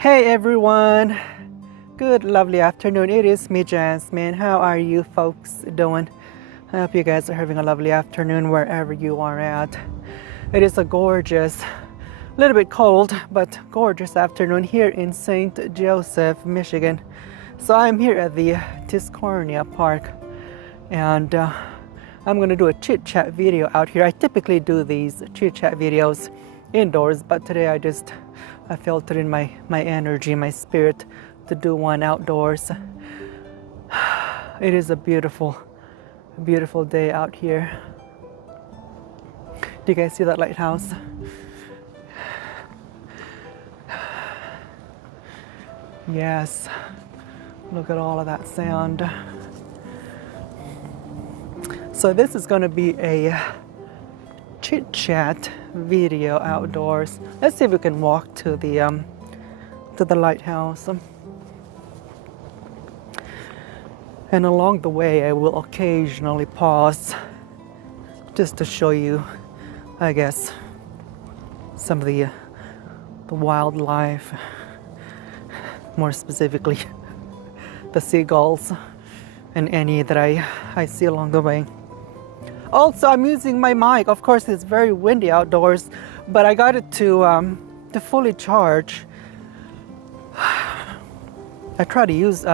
Hey everyone, good lovely afternoon. It is me, Jasmine. How are you folks doing? I hope you guys are having a lovely afternoon wherever you are at. It is a gorgeous, little bit cold, but gorgeous afternoon here in St. Joseph, Michigan. So I'm here at the Tiscornia Park, and I'm gonna do a chit chat video out here. I typically do these chit chat videos indoors, but today I felt it in my energy, my spirit to do one outdoors. It is a beautiful day out here. Do you guys see that lighthouse? Yes, look at all of that sand. So this is going to be a chit chat video outdoors. Let's see if we can walk to the lighthouse. And along the way, I will occasionally pause just to show you, I guess, some of the wildlife, more specifically the seagulls and any that I see along the way. Also, I'm using my mic. Of course, it's very windy outdoors, but I got it to fully charge. I tried to use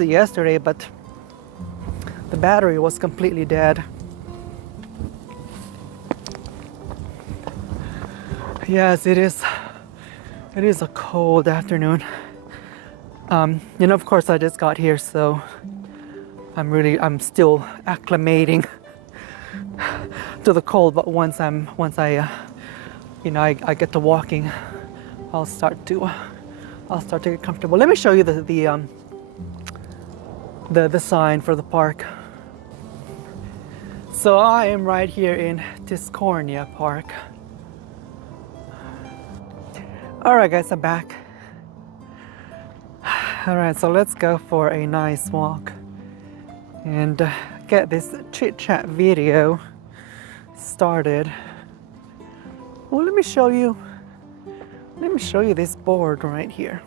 it yesterday, but the battery was completely dead. Yes, it is a cold afternoon. Of course, I just got here, so I'm still acclimating to the cold, but once I get to walking, I'll start to get comfortable. Let me show you the sign for the park. So I am right here in Tiscornia Park. All right, guys, I'm back. All right, so let's go for a nice walk and get this chit chat video started. Well, let me show you this board right here.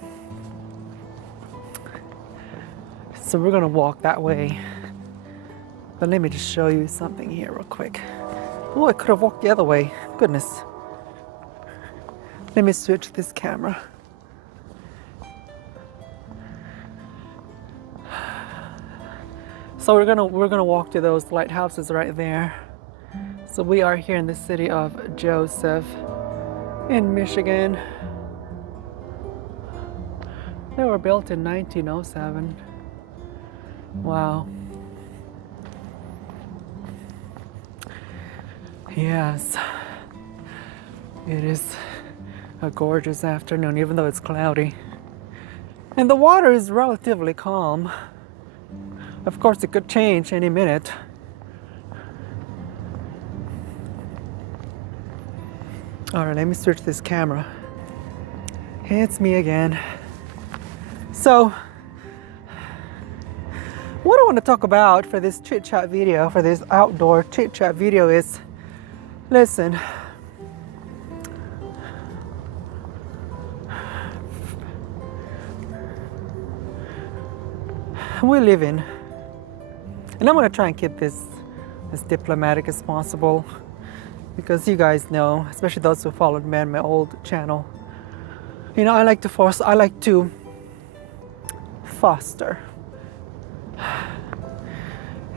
So we're gonna walk that way, but let me just show you something here real quick. Oh, I could have walked the other way. Goodness. Let me switch this camera. So we're gonna walk to those lighthouses right there. So we are here in the city of Joseph in Michigan. They were built in 1907. Wow. Yes, it is a gorgeous afternoon, even though it's cloudy. And the water is relatively calm. Of course, it could change any minute. All right, let me switch this camera. It's me again. So, what I want to talk about for this chit chat video, for this outdoor chit chat video is, listen, we live in, and I'm going to try and keep this as diplomatic as possible, because you guys know, especially those who followed me on my old channel, I like to foster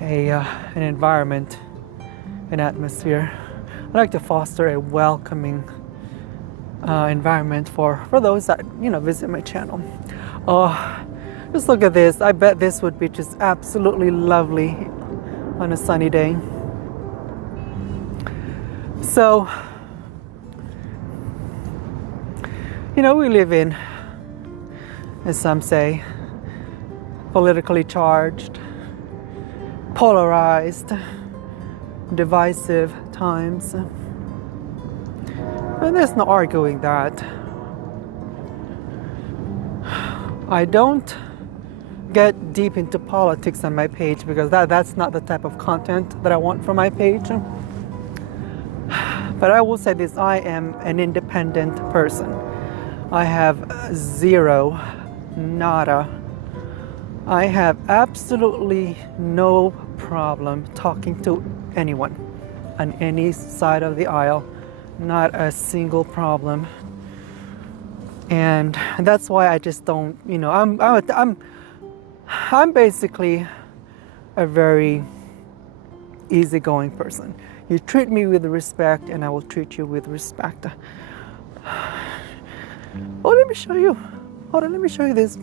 an environment, an atmosphere. I like to foster a welcoming environment for those that visit my channel. Just look at this. I bet this would be just absolutely lovely on a sunny day. So, we live in, as some say, politically charged, polarized, divisive times. And there's no arguing that. I don't get deep into politics on my page because that's not the type of content that I want from my page. But I will say this, I am an independent person. I have zero, nada. I have absolutely no problem talking to anyone on any side of the aisle. Not a single problem. And that's why I just don't, you know, I'm basically a very easygoing person. You treat me with respect and I will treat you with respect. Oh, let me show you. Hold on, let me show you this.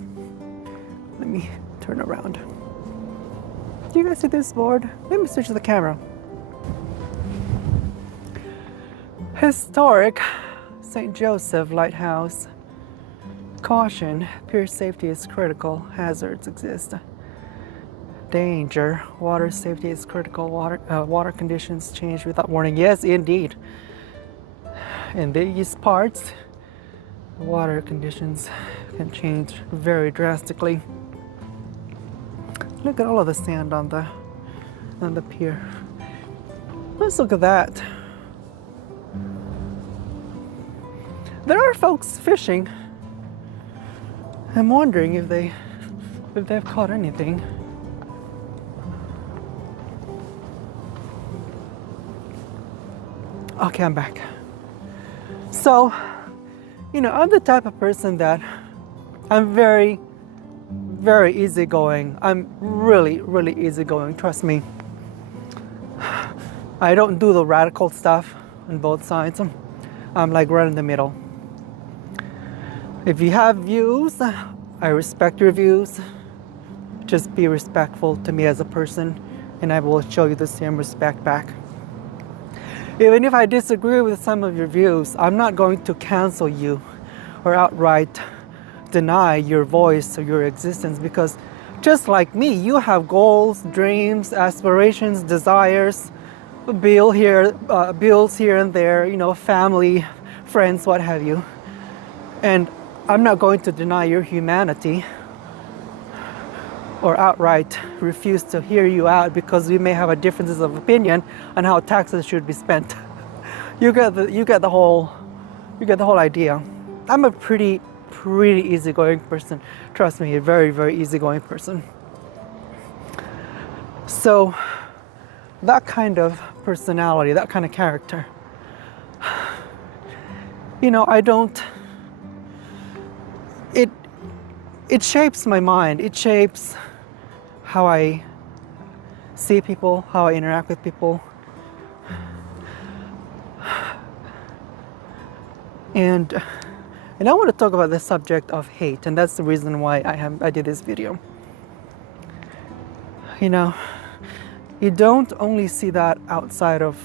Let me turn around. Do you guys see this board? Let me switch to the camera. Historic St. Joseph Lighthouse. Caution, pier safety is critical. Hazards exist. Danger, water safety is critical. Water conditions change without warning. Yes, indeed. In these parts, water conditions can change very drastically. Look at all of the sand on the pier. Let's look at that. There are folks fishing. I'm wondering if they've caught anything. Okay, I'm back. So, you know, I'm the type of person that I'm very, very easygoing. I'm really, really easygoing, trust me. I don't do the radical stuff on both sides. I'm like right in the middle. If you have views, I respect your views. Just be respectful to me as a person, and I will show you the same respect back. Even if I disagree with some of your views, I'm not going to cancel you or outright deny your voice or your existence, because just like me, you have goals, dreams, aspirations, desires, bills here and there, you know, family, friends, what have you. And I'm not going to deny your humanity or outright refuse to hear you out because we may have a differences of opinion on how taxes should be spent. You get the whole idea. I'm a pretty easygoing person. Trust me, a very, very easygoing person. So that kind of personality, that kind of character, you know, it shapes my mind. It shapes how I see people, how I interact with people. And I want to talk about the subject of hate, and that's the reason why I did this video. You know, you don't only see that outside of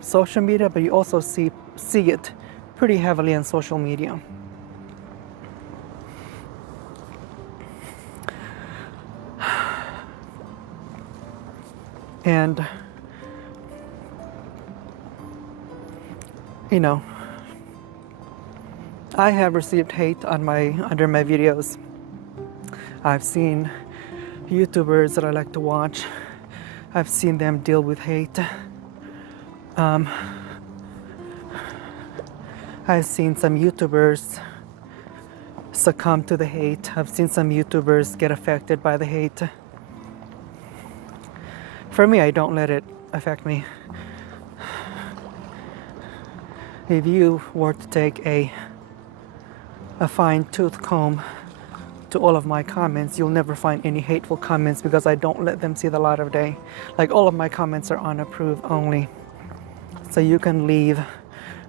social media, but you also see it pretty heavily on social media. And, you know, I have received hate under my videos. I've seen YouTubers that I like to watch. I've seen them deal with hate. I've seen some YouTubers succumb to the hate. I've seen some YouTubers get affected by the hate. For me, I don't let it affect me. If you were to take a fine-tooth comb to all of my comments, you'll never find any hateful comments because I don't let them see the light of day. Like, all of my comments are unapproved only. So you can leave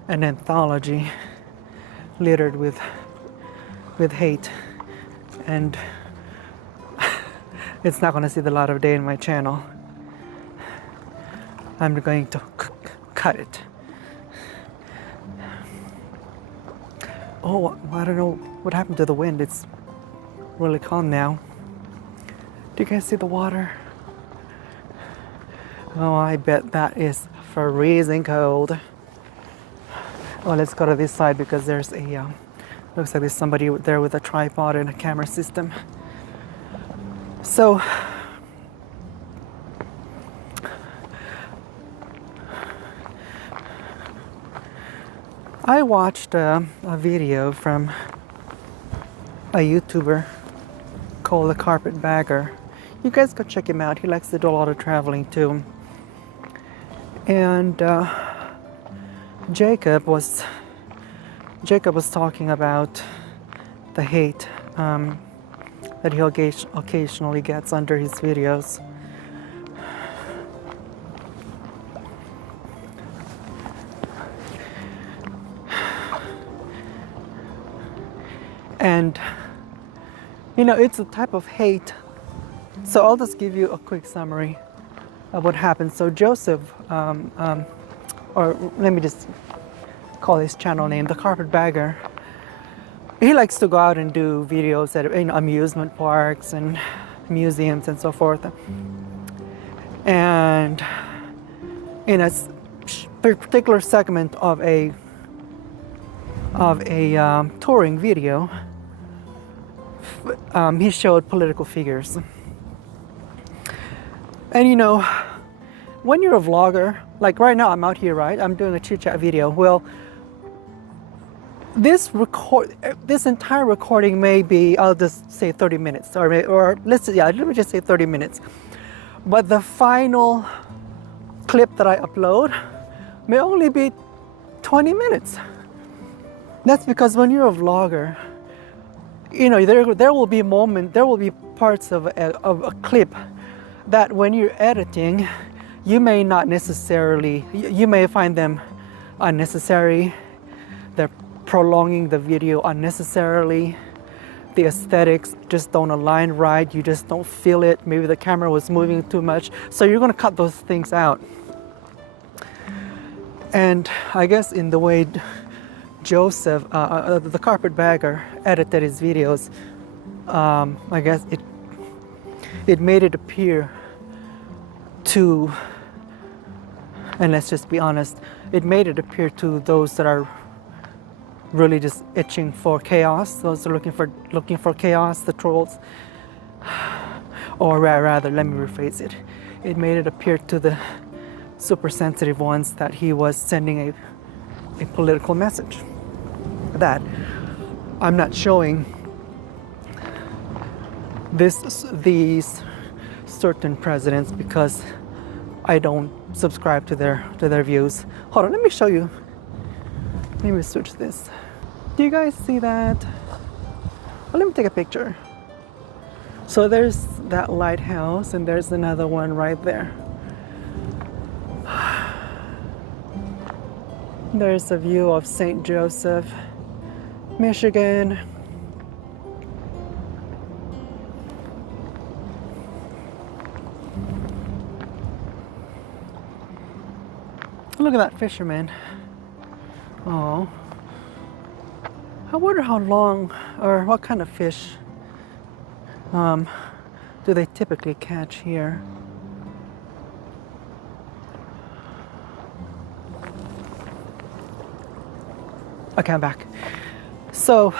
an anthology littered with hate, and it's not going to see the light of day in my channel. I'm going to cut it. Oh, I don't know what happened to the wind. It's really calm now. Do you guys see the water? Oh, I bet that is freezing cold. Oh, let's go to this side because there's looks like there's somebody there with a tripod and a camera system. So, I watched a video from a YouTuber called The Carpetbagger. You guys go check him out. He likes to do a lot of traveling too. And Jacob was talking about the hate that he occasionally gets under his videos. And you know, it's a type of hate. So I'll just give you a quick summary of what happened. So Joseph, or let me just call his channel name, The Carpetbagger. He likes to go out and do videos at amusement parks and museums and so forth. And in a particular segment of a touring video, he showed political figures. And you know, when you're a vlogger, like right now I'm out here, right? I'm doing a chit chat video. Well, this entire recording may be, I'll just say 30 minutes, or let me just say 30 minutes. But the final clip that I upload may only be 20 minutes. That's because when you're a vlogger, you know, there will be parts of a clip that when you're editing, you may not necessarily, you may find them unnecessary. They're prolonging the video unnecessarily. The aesthetics just don't align right. You just don't feel it. Maybe the camera was moving too much. So you're gonna cut those things out. And I guess in the way Joseph, the Carpetbagger, edited his videos, I guess it made it appear to, and let's just be honest, it made it appear to those that are really just itching for chaos, those that are looking for chaos, the trolls, or rather, let me rephrase it. It made it appear to the super sensitive ones that he was sending a political message. That I'm not showing these certain presidents because I don't subscribe to their views. Hold on, let me show you. Let me switch this. Do you guys see that? Well, let me take a picture. So there's that lighthouse and there's another one right there. There's a view of St. Joseph, Michigan. Look at that fisherman. Oh. I wonder how long or what kind of fish do they typically catch here? Okay, I'm back. So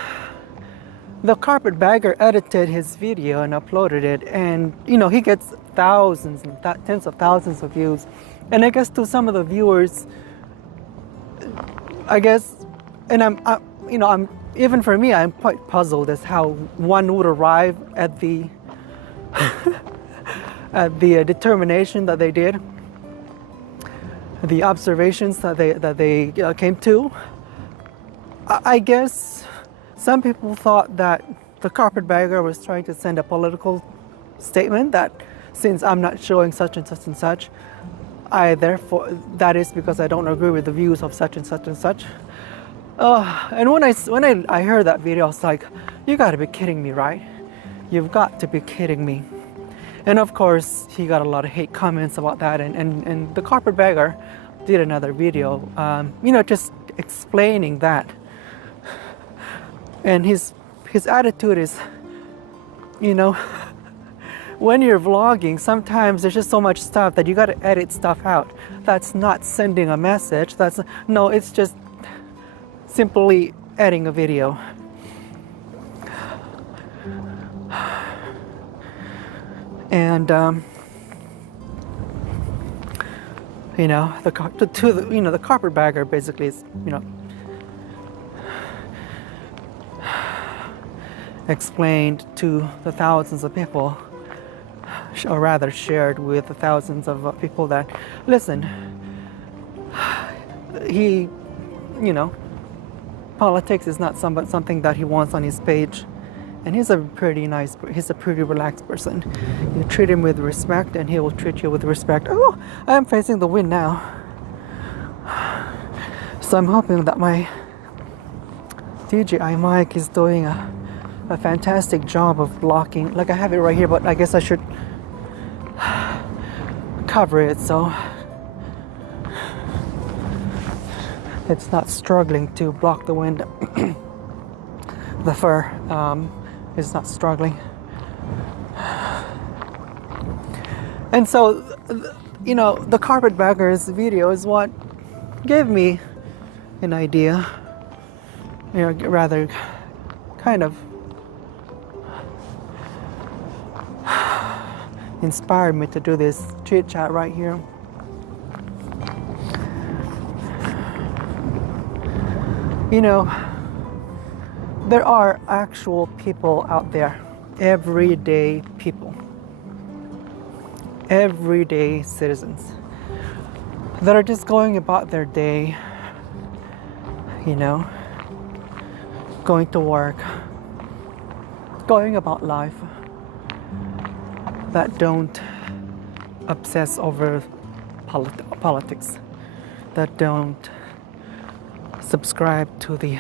the Carpetbagger edited his video and uploaded it, and you know, he gets thousands and tens of thousands of views. And I guess to some of the viewers, I guess, and I'm even for me, I'm quite puzzled as how one would arrive at the at the determination that they did, the observations that they came to. I guess some people thought that the Carpetbagger was trying to send a political statement that since I'm not showing such and such and such, therefore that is because I don't agree with the views of such and such and such. And when I heard that video, I was like, you gotta be kidding me, right? You've got to be kidding me. And of course, he got a lot of hate comments about that. And the Carpetbagger did another video, you know, just explaining that. And his attitude is, you know, when you're vlogging, sometimes there's just so much stuff that you got to edit stuff out. That's not sending a message. No, it's just simply editing a video. And you know, the Carpetbagger basically is, you know, explained to the thousands of people, or rather shared with the thousands of people that, listen, he, you know, politics is not something that he wants on his page. And he's a pretty relaxed person. You treat him with respect and he will treat you with respect. Oh, I'm facing the wind now. So I'm hoping that my DJI mic is doing a fantastic job of blocking. Like I have it right here, but I guess I should cover it so it's not struggling to block the wind. The fur is not struggling. And so, you know, the carpetbaggers video is what gave me an idea, you know, rather kind of inspired me to do this chit chat right here. You know, there are actual people out there, everyday people, everyday citizens that are just going about their day, you know, going to work, going about life, that don't obsess over politics, that don't subscribe to the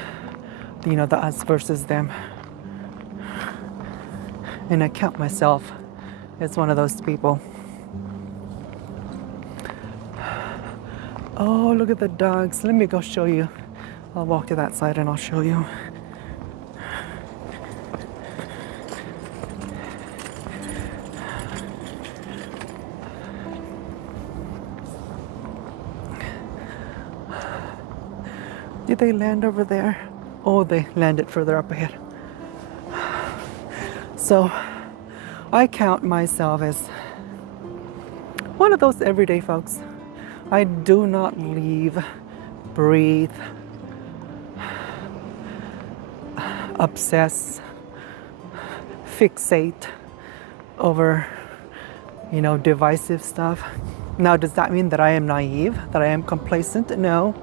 us versus them. And I count myself as one of those people. Oh, look at the dogs. Let me go show you. I'll walk to that side and I'll show you. Did they land over there? Oh, they landed further up ahead. So I count myself as one of those everyday folks. I do not leave, breathe, obsess, fixate over, you know, divisive stuff. Now, does that mean that I am naive, that I am complacent? No.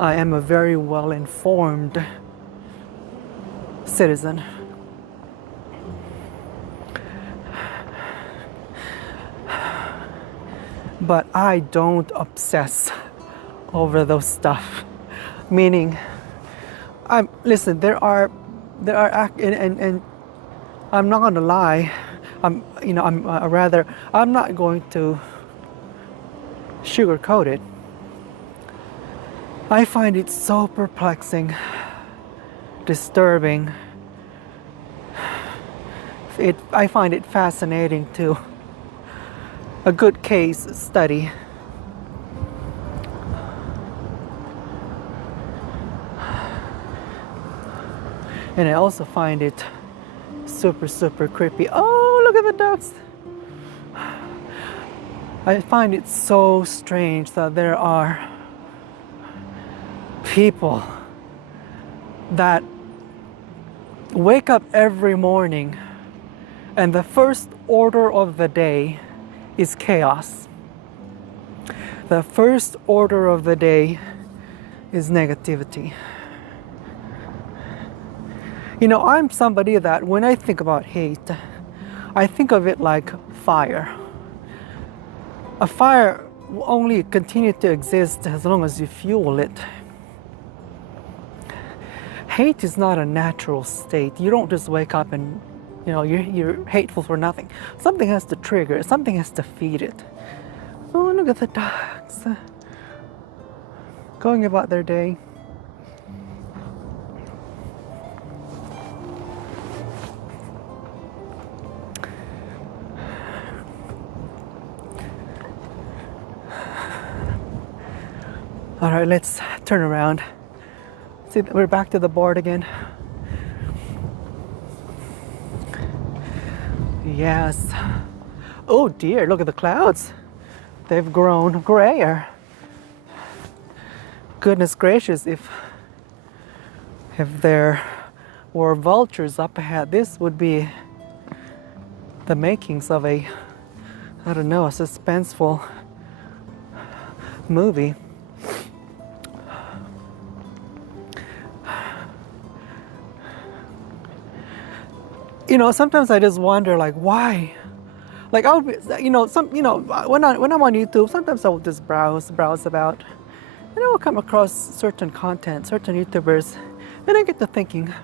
I am a very well-informed citizen. But I don't obsess over those stuff. Meaning, listen, there are, and I'm not gonna lie. I'm not going to sugarcoat it. I find it so perplexing, disturbing. I find it fascinating too. A good case study. And I also find it super, super creepy. Oh, look at the ducks. I find it so strange that there are people that wake up every morning and the first order of the day is chaos. The first order of the day is negativity. You know, I'm somebody that when I think about hate, I think of it like fire. A fire will only continue to exist as long as you fuel it. Hate is not a natural state. You don't just wake up and, you know, you're hateful for nothing. Something has to trigger it. Something has to feed it. Oh, look at the dogs going about their day. All right, let's turn around. See, we're back to the board again. Yes. Oh dear, look at the clouds. They've grown grayer. Goodness gracious, if they're or vultures up ahead. This would be the makings of a, I don't know, a suspenseful movie. You know, sometimes I just wonder, like, why? Like, I'll be, you know, when I'm on YouTube, sometimes I'll just browse about, and I will come across certain content, certain YouTubers, and I get to thinking,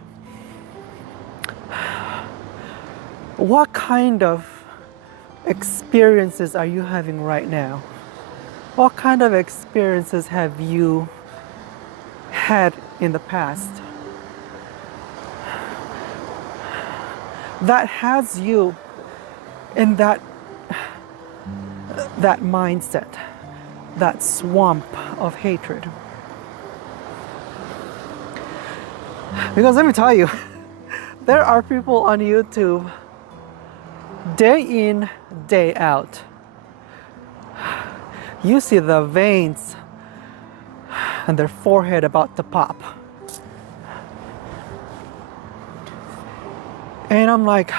what kind of experiences are you having right now? What kind of experiences have you had in the past that has you in that mindset, that swamp of hatred? Because let me tell you, there are people on YouTube day in, day out. You see the veins on their forehead about to pop. And I'm like,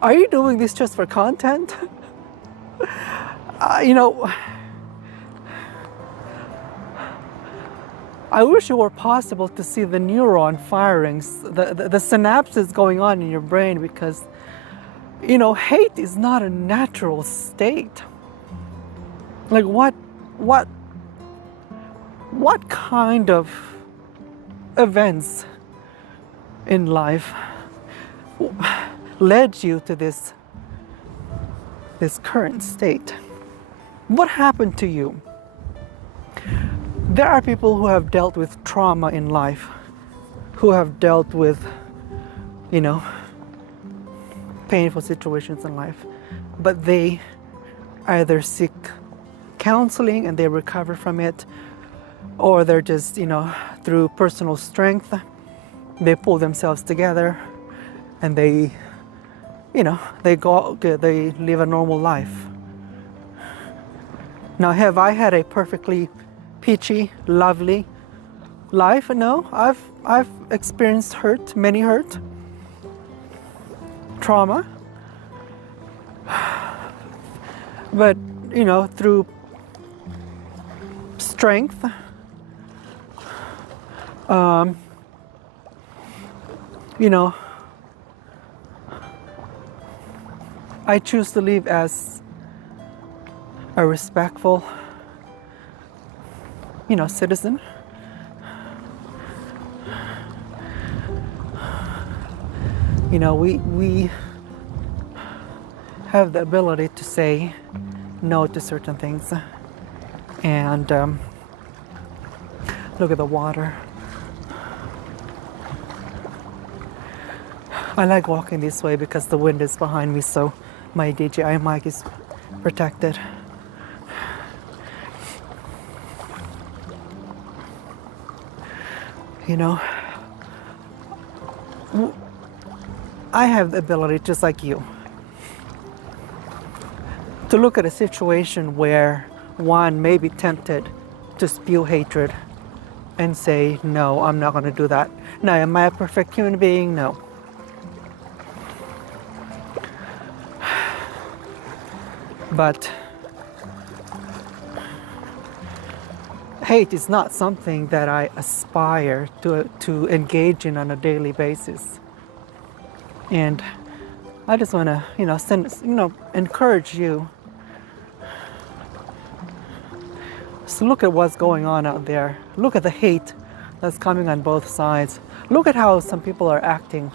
are you doing this just for content? You know, I wish it were possible to see the neuron firings, the synapses going on in your brain, because, you know, hate is not a natural state. Like, what kind of events in life led you to this current state? What happened to you? There are people who have dealt with trauma in life, who have dealt with, you know, painful situations in life, but they either seek counseling and they recover from it, or they're just, you know, through personal strength, they pull themselves together and they, you know, they live a normal life. Now, have I had a perfectly peachy, lovely life? No, I've experienced hurt, many hurt, trauma, but, you know, through strength, you know, I choose to live as a respectful, you know, citizen. You know, we have the ability to say no to certain things. And look at the water. I like walking this way because the wind is behind me, so my DJI mic is protected. You know, I have the ability, just like you, to look at a situation where one may be tempted to spew hatred and say, no, I'm not going to do that. Now, am I a perfect human being? No. But hate is not something that I aspire to engage in on a daily basis. And I just want to, you know, encourage you to look at what's going on out there. Look at the hate that's coming on both sides. Look at how some people are acting.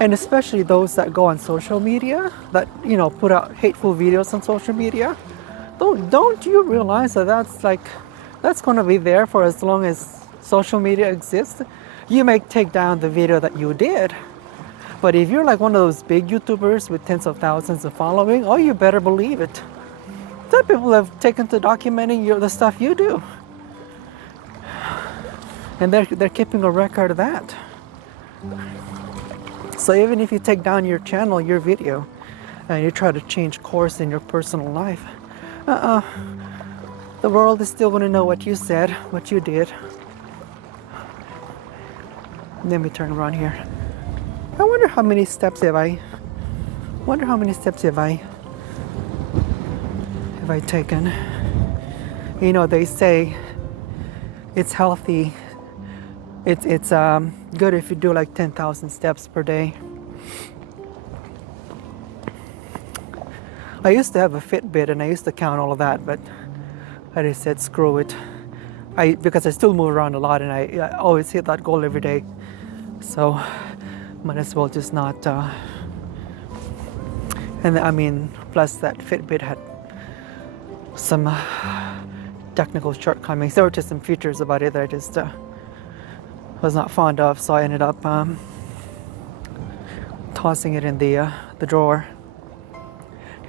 And especially those that go on social media, that, you know, put out hateful videos on social media. Don't you realize that that's going to be there for as long as social media exists? You may take down the video that you did, but if you're like one of those big YouTubers with tens of thousands of following, oh, you better believe it. Some people have taken to documenting the stuff you do, and they're keeping a record of that. So even if you take down your channel, your video, and you try to change course in your personal life, the world is still going to know what you said, what you did. Let me turn around here. I wonder how many steps have I taken. You know, they say it's healthy. It's good if you do like 10,000 steps per day. I used to have a Fitbit and I used to count all of that, but I just said screw it. Because I still move around a lot and I always hit that goal every day. So might as well just not. And I mean, plus that Fitbit had some technical shortcomings. There were just some features about it that I just was not fond of, so I ended up tossing it in the drawer.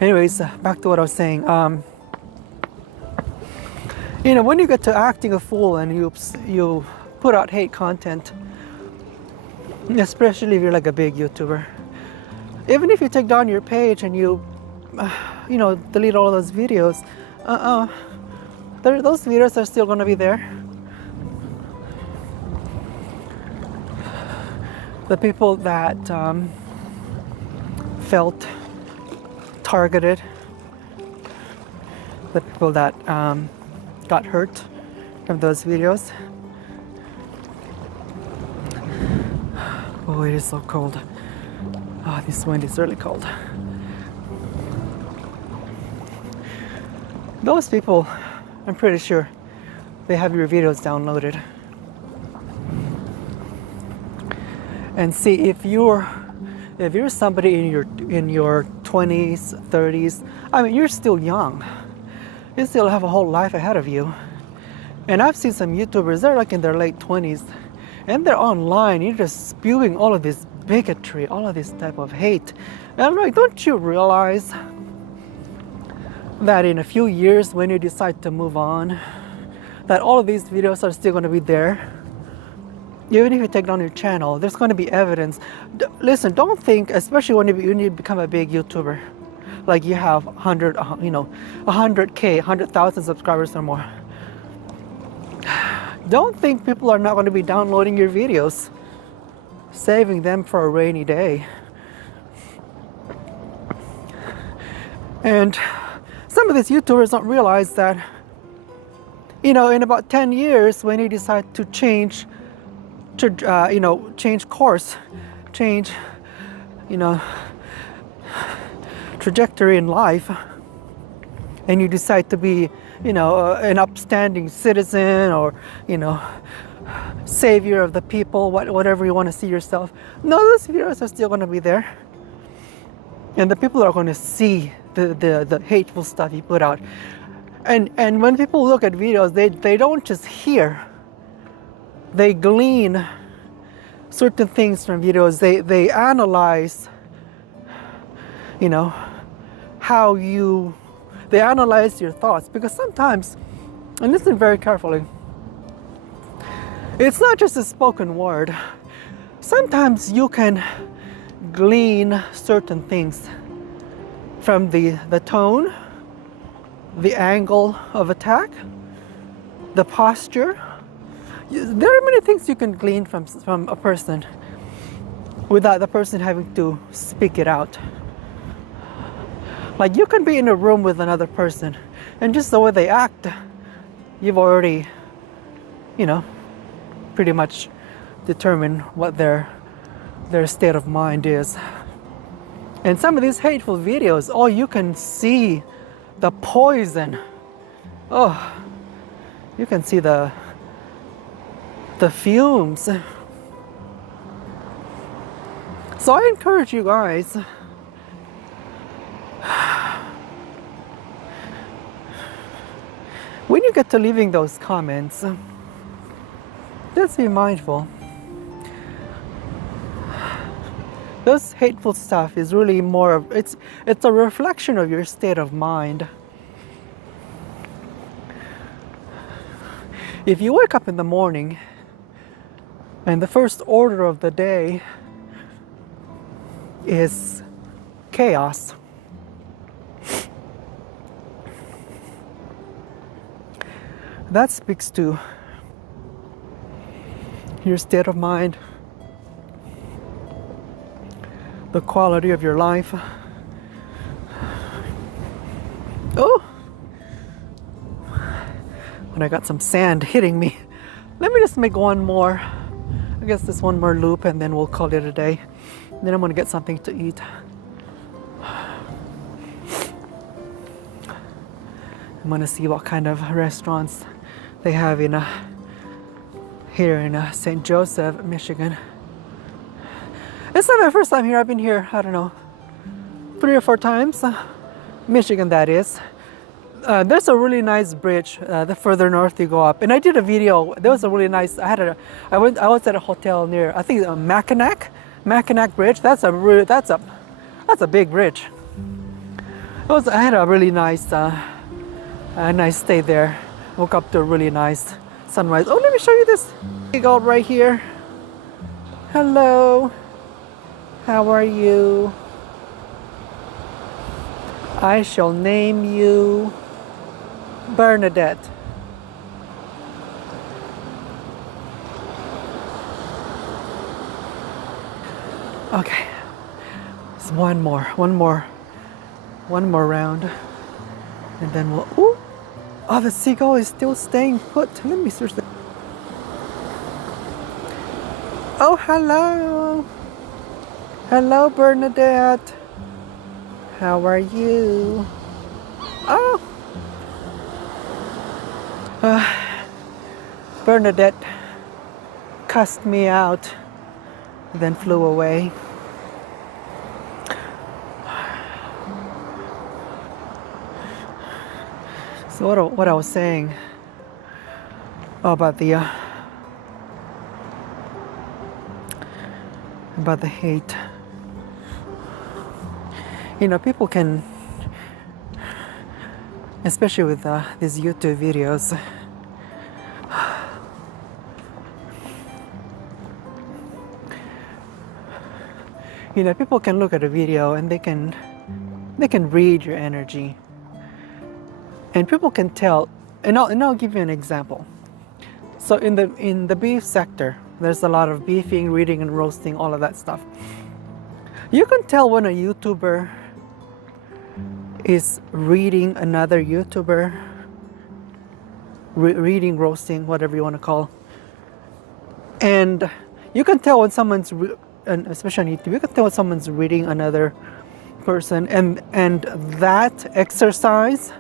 Anyways, back to what I was saying. You know, when you get to acting a fool and you put out hate content, especially if you're like a big YouTuber, even if you take down your page and you know, delete all of those videos, those videos are still going to be there. The people that felt targeted, the people that got hurt from those videos. Oh, it is so cold. Oh, this wind is really cold. Those people, I'm pretty sure they have your videos downloaded. And see, if you're somebody in your 20s, 30s, I mean, you're still young. You still have a whole life ahead of you. And I've seen some YouTubers, they're like in their late 20s, and they're online, you're just spewing all of this bigotry, all of this type of hate. And I'm like, don't you realize that in a few years when you decide to move on, that all of these videos are still going to be there? Even if you take down your channel, there's going to be evidence. Listen, don't think, especially when you become a big YouTuber, like you have 100K, 100,000 subscribers or more. Don't think people are not going to be downloading your videos, saving them for a rainy day. And some of these YouTubers don't realize that, you know, in about 10 years, when you decide to change course, change, trajectory in life, and you decide to be, an upstanding citizen or, savior of the people, whatever you want to see yourself. No, those videos are still going to be there. And the people are going to see the hateful stuff you put out. And when people look at videos, they don't just hear. They glean certain things from videos. They analyze, they analyze your thoughts. Because sometimes, and listen very carefully, it's not just a spoken word. Sometimes you can glean certain things from the tone, the angle of attack, the posture. There are many things you can glean from a person without the person having to speak it out. Like, you can be in a room with another person, and just the way they act, you've already, pretty much determined what their state of mind is. And some of these hateful videos, you can see the poison. Oh, you can see the fumes. So I encourage you guys, when you get to leaving those comments, just be mindful. This hateful stuff is really more of, it's a reflection of your state of mind. If you wake up in the morning and the first order of the day is chaos, that speaks to your state of mind, the quality of your life. Oh, and I got some sand hitting me. Let me just make one more. I guess this one more loop and then we'll call it a day. And then I'm gonna get something to eat. I'm gonna see what kind of restaurants they have in here in St. Joseph, Michigan. It's not my first time here. I've been here, I don't know, 3 or 4 times. Michigan, that is. There's a really nice bridge the further north you go up. And I did a video. There was a really nice. I was at a hotel near, I think, Mackinac Bridge. That's a big bridge. I had a really nice stay there. Woke up to a really nice sunrise. Oh, let me show you this seagull right here. Hello. How are you? I shall name you Bernadette. Okay. It's one more round. And then we'll, ooh, oh, the seagull is still staying put. Let me search that. Oh, hello. Hello, Bernadette. How are you? Oh. Bernadette cussed me out, then flew away. So what I was saying about the hate. You know, people can, especially with these YouTube videos, you know, people can look at a video and they can read your energy, and people can tell. And I'll give you an example. So in the beef sector, there's a lot of beefing, reading, and roasting, all of that stuff. You can tell when a YouTuber is reading another YouTuber, reading, roasting, whatever you want to call. And you can tell when someone's, and especially on YouTube, you can tell when someone's reading another person, and that exercise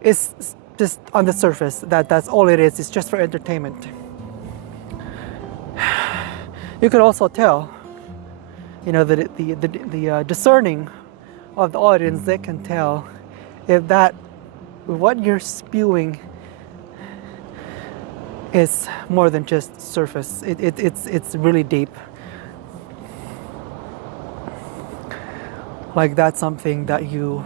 is just on the surface. That's all it is. It's just for entertainment. You could also tell, you know, that the discerning of the audience, they can tell if that what you're spewing is more than just surface. It's really deep. Like that's something that you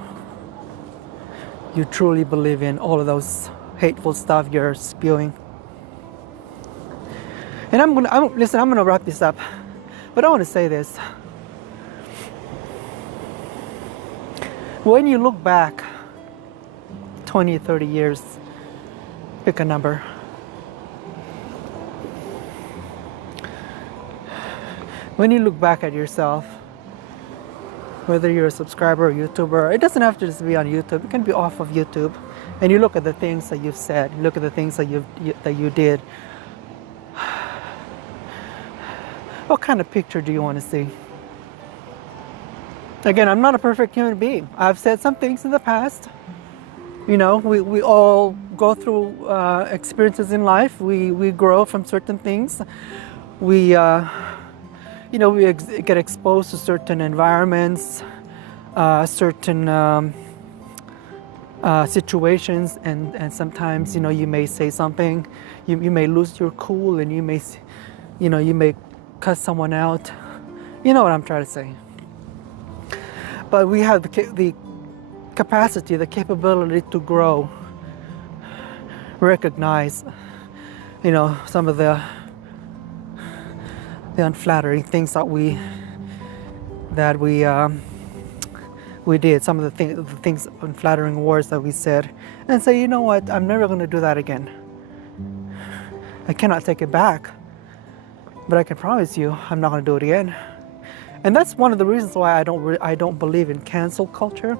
truly believe in, all of those hateful stuff you're spewing. And I'm gonna wrap this up, but I want to say this. When you look back 20, 30 years, pick a number. When you look back at yourself, whether you're a subscriber or YouTuber, it doesn't have to just be on YouTube, it can be off of YouTube, and you look at the things that you've said, you look at the things that you did, what kind of picture do you want to see? Again, I'm not a perfect human being. I've said some things in the past. You know, we all go through experiences in life. We grow from certain things. We get exposed to certain environments, certain situations, and sometimes, you know, you may say something, you may lose your cool, and you may cuss someone out. You know what I'm trying to say. But we have the capacity, the capability to grow, recognize, you know, some of the unflattering things that we did, some of the things, unflattering words that we said, and say, you know what, I'm never going to do that again. I cannot take it back, but I can promise you I'm not going to do it again. And that's one of the reasons why I don't believe in cancel culture.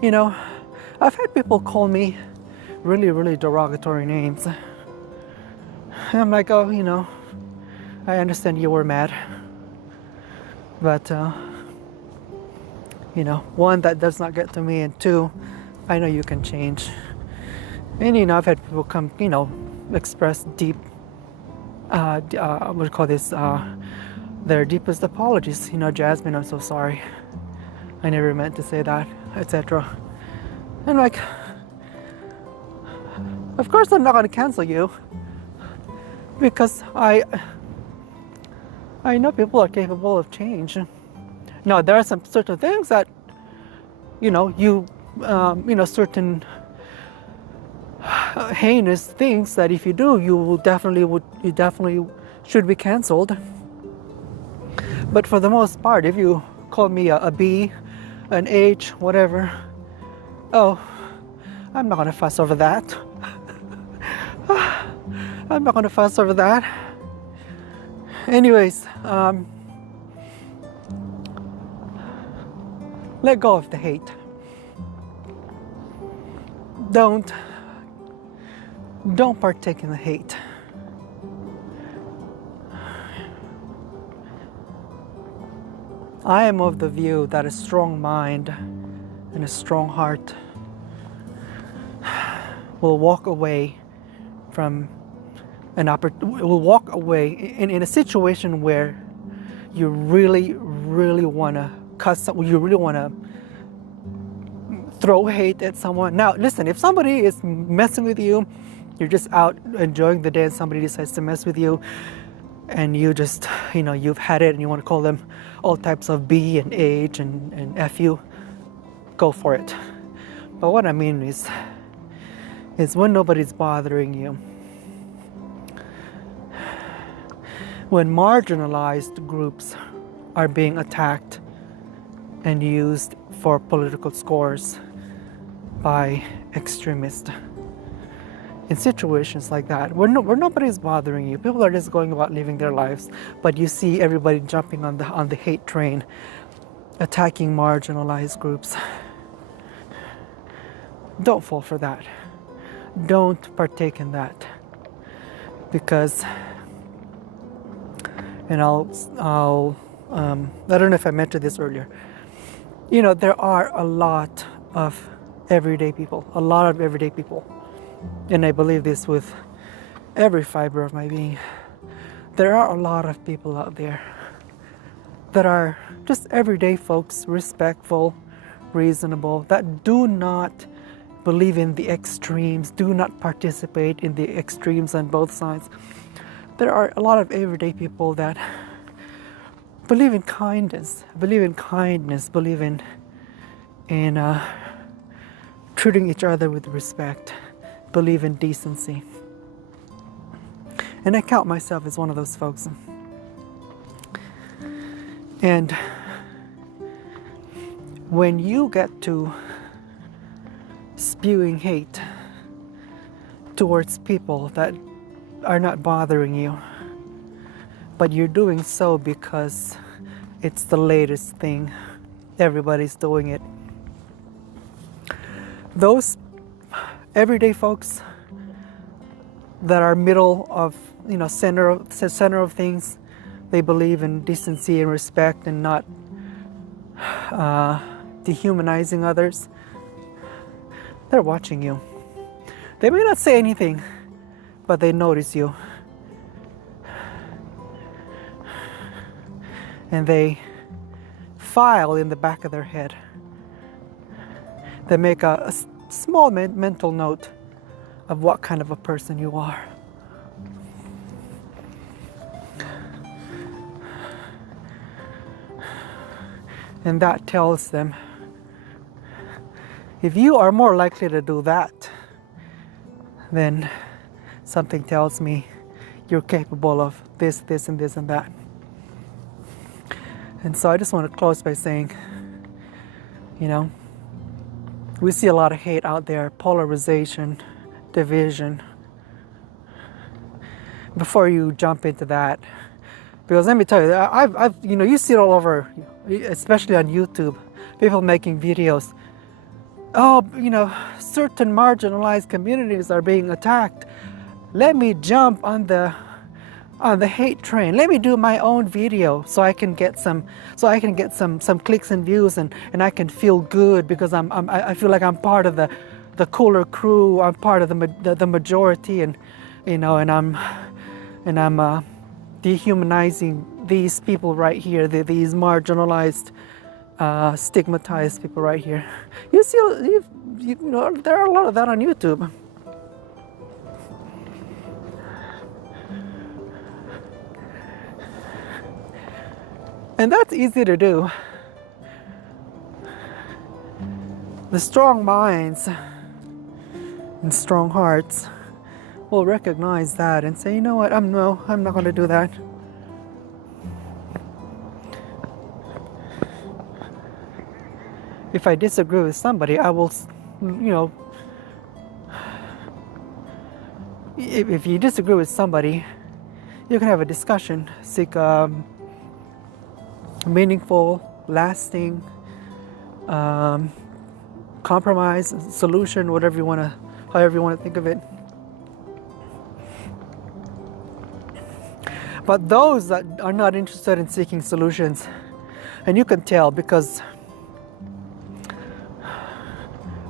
You know, I've had people call me really, really derogatory names. And I'm like, oh, you know, I understand you were mad. But, you know, one, that does not get to me, and two, I know you can change. And, you know, I've had people come, you know, express deep, what do you call this, their deepest apologies. You know, Jasmine, I'm so sorry. I never meant to say that, etc. And like, of course I'm not going to cancel you, because I know people are capable of change. Now, there are some certain things that, you know, you know, certain heinous things that if you do, you definitely should be canceled. But for the most part, if you call me a B, an H, whatever, oh, I'm not gonna fuss over that. I'm not gonna fuss over that. Anyways, let go of the hate. Don't partake in the hate. I am of the view that a strong mind and a strong heart will walk away from will walk away in a situation where you really want to cuss, you really want to throw hate at someone. Now, listen, if somebody is messing with you, you're just out enjoying the day and somebody decides to mess with you, and you just, you know, you've had it and you want to call them all types of B and H and F you, go for it. But what I mean is when nobody's bothering you, when marginalized groups are being attacked and used for political scores by extremists. In situations like that, where nobody's bothering you, people are just going about living their lives, but you see everybody jumping on the hate train, attacking marginalized groups. Don't fall for that. Don't partake in that, because, and I'll I don't know if I mentioned this earlier. You know, there are a lot of everyday people, and I believe this with every fiber of my being. There are a lot of people out there that are just everyday folks, respectful, reasonable, that do not believe in the extremes, do not participate in the extremes on both sides. There are a lot of everyday people that believe in kindness, believe in treating each other with respect, believe in decency. And I count myself as one of those folks. And when you get to spewing hate towards people that are not bothering you, but you're doing so because it's the latest thing, everybody's doing it, those everyday folks that are middle of, you know, center of things, they believe in decency and respect and not dehumanizing others, they're watching you. They may not say anything, but they notice you. And they file in the back of their head. They make a small mental note of what kind of a person you are. And that tells them, if you are more likely to do that, then something tells me you're capable of this, this, and this, and that. And so I just want to close by saying, you know, we see a lot of hate out there, polarization, division. Before you jump into that, Because let me tell you, I've you know, you see it all over, especially on YouTube, people making videos. Oh, you know, certain marginalized communities are being attacked. Let me jump on the hate train. Let me do my own video so I can get some clicks and views, and I can feel good because I feel like I'm part of the cooler crew. I'm part of the majority, and you know, and I'm dehumanizing these people right here, these marginalized, stigmatized people right here. You see, you know, there are a lot of that on YouTube. And that's easy to do. The strong minds and strong hearts will recognize that and say, you know what, I'm not going to do that. If I disagree with somebody, I will, you know, if you disagree with somebody, you can have a discussion, seek meaningful, lasting compromise, solution, however you want to think of it. But those that are not interested in seeking solutions, and you can tell because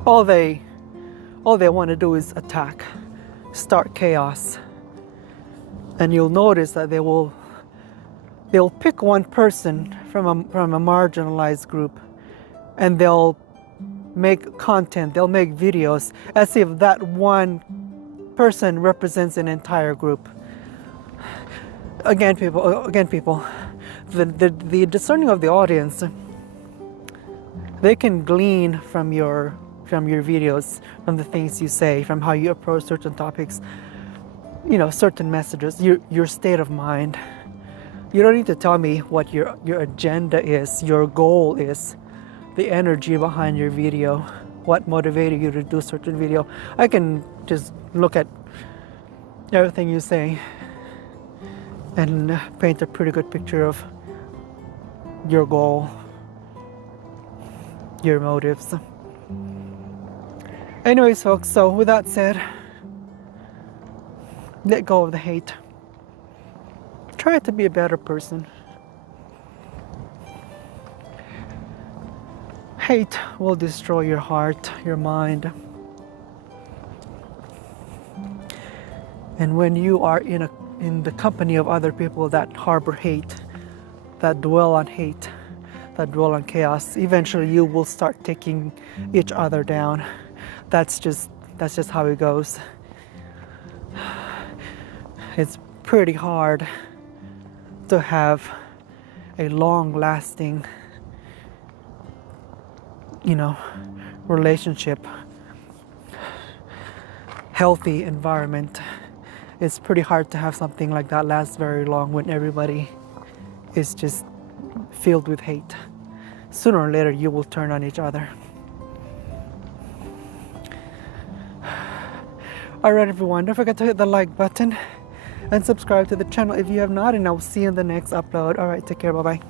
all they want to do is attack, start chaos, and you'll notice that they'll pick one person from a marginalized group, and they'll make content, they'll make videos as if that one person represents an entire group. Again, people, the discerning of the audience, they can glean from your videos, from the things you say, from how you approach certain topics, you know, certain messages, your state of mind. You don't need to tell me what your agenda is, your goal is, the energy behind your video, what motivated you to do certain video. I can just look at everything you say and paint a pretty good picture of your goal, your motives. Anyways, folks, so with that said, let go of the hate. Try to be a better person. Hate will destroy your heart, your mind. And when you are in the company of other people that harbor hate, that dwell on hate, that dwell on chaos, eventually you will start taking each other down. That's just how it goes. It's pretty hard to have a long-lasting, you know, relationship, healthy environment. It's pretty hard to have something like that last very long when everybody is just filled with hate. Sooner or later, you will turn on each other. Alright, everyone, don't forget to hit the like button and subscribe to the channel if you have not, and I will see you in the next upload. Alright, take care, bye-bye.